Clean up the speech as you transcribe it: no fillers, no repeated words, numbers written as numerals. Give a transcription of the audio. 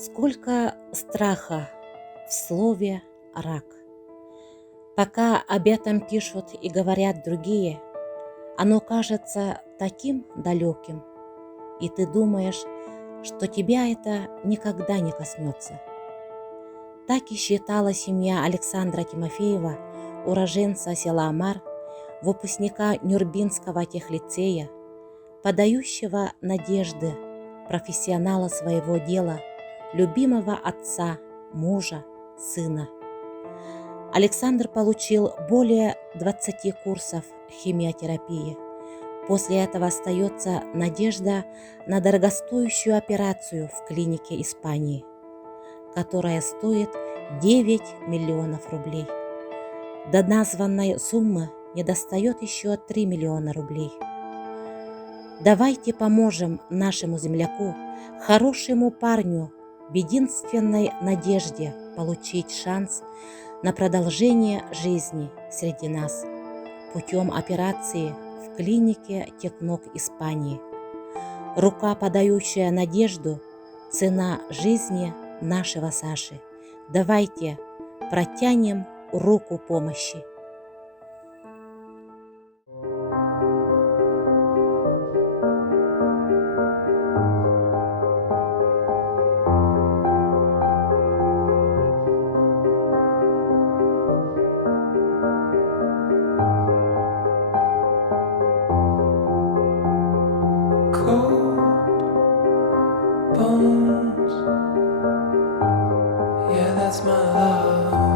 Сколько страха в слове «рак». Пока об этом пишут и говорят другие, оно кажется таким далеким, и ты думаешь, что тебя это никогда не коснется. Так и считала семья Александра Тимофеева, уроженца села Амар, выпускника Нюрбинского техлицея, подающего надежды, профессионала своего дела, любимого отца, мужа, сына. Александр получил более 20 курсов химиотерапии. После этого остается надежда на дорогостоящую операцию в клинике Испании, которая стоит 9 миллионов рублей. До названной суммы недостает еще 3 миллиона рублей. Давайте поможем нашему земляку, хорошему парню, в единственной надежде получить шанс на продолжение жизни среди нас путем операции в клинике Технок Испании. Рука, подающая надежду, цена жизни нашего Саши. Давайте протянем руку помощи. Cold bones, yeah, that's my love.